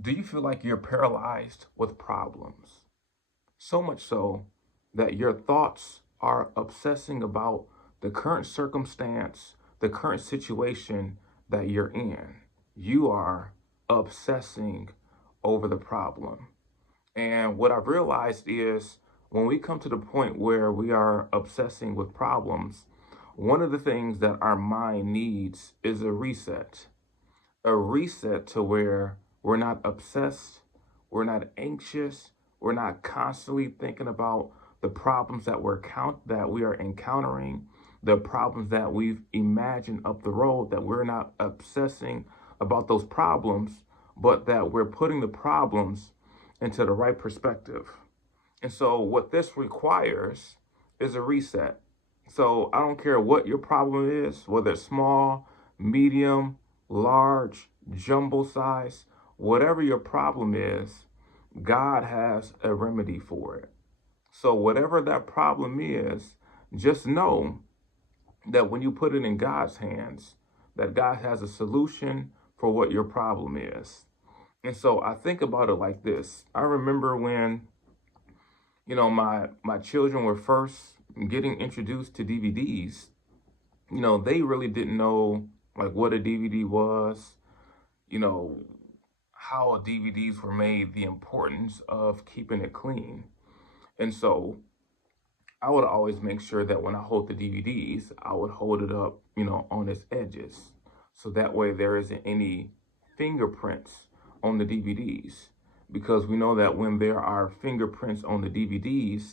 Do you feel like you're paralyzed with problems? So much so that your thoughts are obsessing about the current circumstance, the current situation that you're in. You are obsessing over the problem. And what I've realized is when we come to the point where we are obsessing with problems, one of the things that our mind needs is a reset to where we're not obsessed, we're not anxious, we're not constantly thinking about the problems that we are encountering, the problems that we've imagined up the road, that we're not obsessing about those problems, but that we're putting the problems into the right perspective. And so what this requires is a reset. So I don't care what your problem is, whether it's small, medium, large, jumbo size, whatever your problem is, God has a remedy for it. So whatever that problem is, just know that when you put it in God's hands, that God has a solution for what your problem is. And so I think about it like this. I remember when my children were first getting introduced to DVDs. They really didn't know like what a DVD was, you know how DVDs were made, the importance of keeping it clean. And so I would always make sure that when I hold the DVDs, I would hold it up, on its edges, so that way there isn't any fingerprints on the DVDs, because we know that when there are fingerprints on the DVD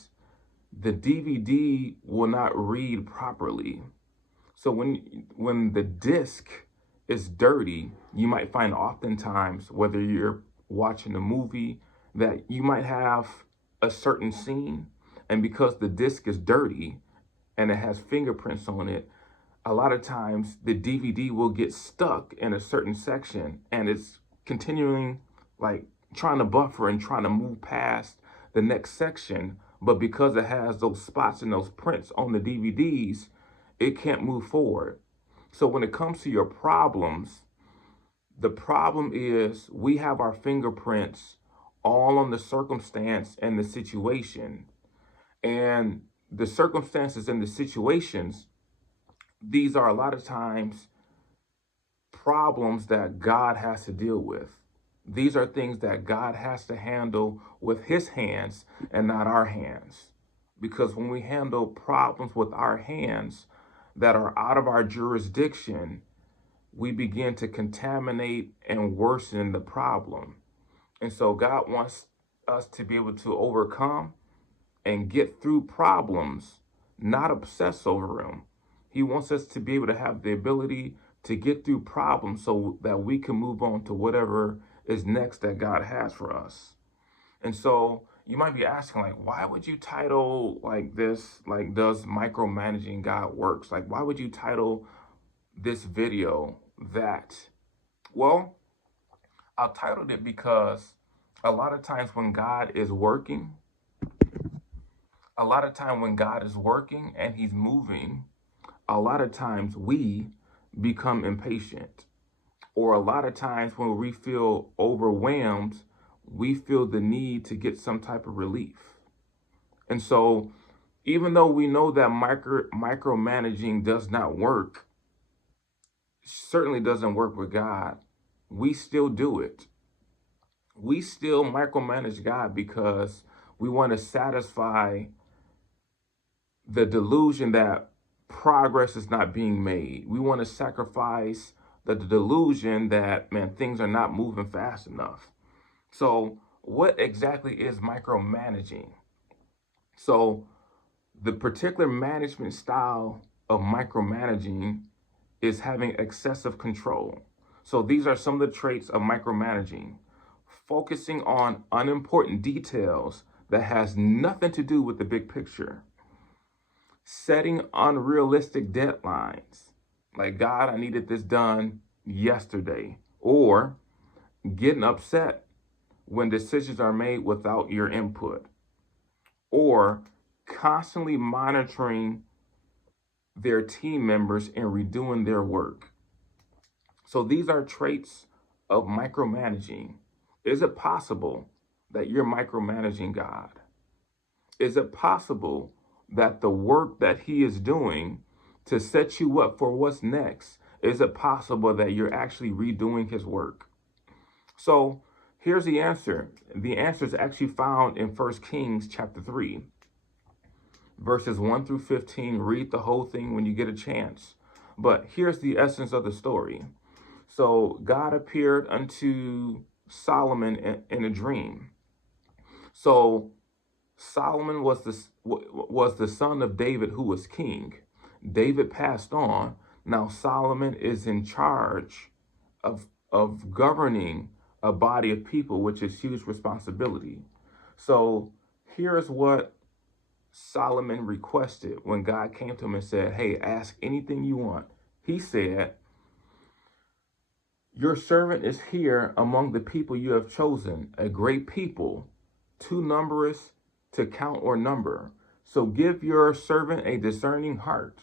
will not read properly. So when the disc is dirty, you might find oftentimes, whether you're watching a movie, that you might have a certain scene, and because the disc is dirty and it has fingerprints on it, a lot of times the DVD will get stuck in a certain section, and it's continuing, like, trying to buffer and trying to move past the next section. But because it has those spots and those prints on the DVDs, it can't move forward. So when it comes to your problems, the problem is we have our fingerprints all on the circumstance and the situation. And the circumstances and the situations, these are a lot of times problems that God has to deal with. These are things that God has to handle with his hands and not our hands. Because when we handle problems with our hands that are out of our jurisdiction, we begin to contaminate and worsen the problem. And so God wants us to be able to overcome and get through problems, not obsess over them. He wants us to be able to have the ability to get through problems so that we can move on to whatever is next that God has for us. And so you might be asking, like, why would you title like this, like, does micromanaging God works? Like, why would you title this video that? Well, I titled it because a lot of times when God is working, a lot of time when God is working and he's moving, a lot of times we become impatient. Or a lot of times when we feel overwhelmed, we feel the need to get some type of relief. And so even though we know that micromanaging does not work, certainly doesn't work with God, we still do it. We still micromanage God because we want to satisfy the delusion that progress is not being made. We want to sacrifice the delusion that, man, things are not moving fast enough. So, what exactly is micromanaging? So, the particular management style of micromanaging is having excessive control. So, these are some of the traits of micromanaging: focusing on unimportant details that has nothing to do with the big picture, setting unrealistic deadlines. Like, God, I needed this done yesterday. Or getting upset when decisions are made without your input. Or constantly monitoring their team members and redoing their work. So these are traits of micromanaging. Is it possible that you're micromanaging God? Is it possible that the work that he is doing to set you up for what's next, is it possible that you're actually redoing his work? So here's the answer. The answer is actually found in 1 Kings chapter 3, verses 1 through 15. Read the whole thing when you get a chance. But here's the essence of the story. So God appeared unto Solomon in a dream. So Solomon was the son of David, who was king. David passed on. Now Solomon is in charge of governing a body of people, which is huge responsibility. So here's what Solomon requested when God came to him and said, hey, ask anything you want. He said, your servant is here among the people you have chosen, a great people, too numerous to count or number. So give your servant a discerning heart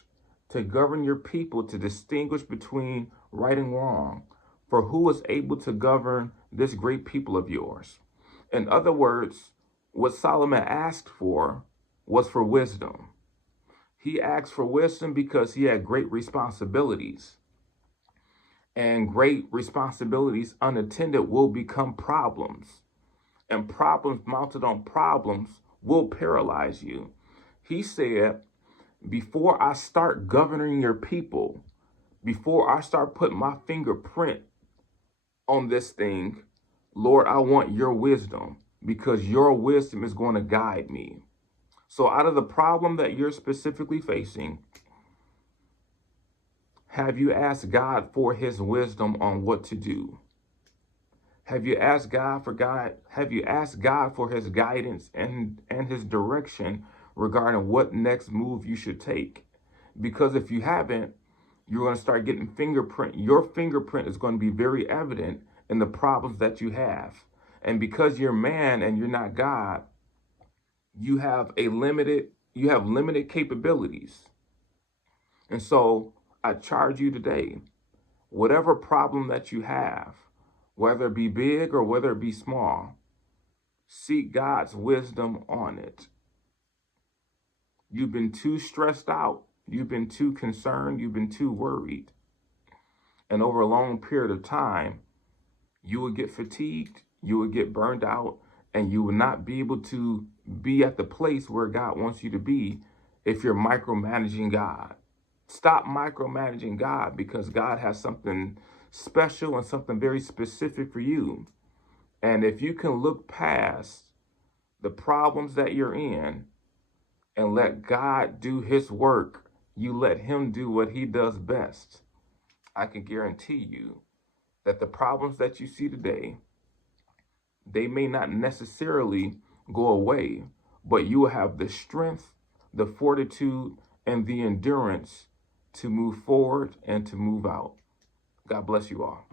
to govern your people, to distinguish between right and wrong. For who is able to govern this great people of yours? In other words, what Solomon asked for was for wisdom. He asked for wisdom because he had great responsibilities. And great responsibilities unattended will become problems. And problems mounted on problems will paralyze you. He said, before I start governing your people, before I start putting my fingerprint on this thing, Lord, I want your wisdom, because your wisdom is going to guide me. So out of the problem that you're specifically facing, have you asked God for his wisdom on what to do? Have you asked God for his guidance and his direction regarding what next move you should take? Because if you haven't, you're going to start getting your fingerprint is going to be very evident in the problems that you have. And because you're man and you're not God, you have limited capabilities. And so I charge you today, whatever problem that you have, whether it be big or whether it be small, seek God's wisdom on it. You've been too stressed out. You've been too concerned. You've been too worried. And over a long period of time, you will get fatigued. You will get burned out. And you will not be able to be at the place where God wants you to be if you're micromanaging God. Stop micromanaging God, because God has something special and something very specific for you. And if you can look past the problems that you're in and let God do his work, you let him do what he does best, I can guarantee you that the problems that you see today, they may not necessarily go away, but you will have the strength, the fortitude, and the endurance to move forward and to move out. God bless you all.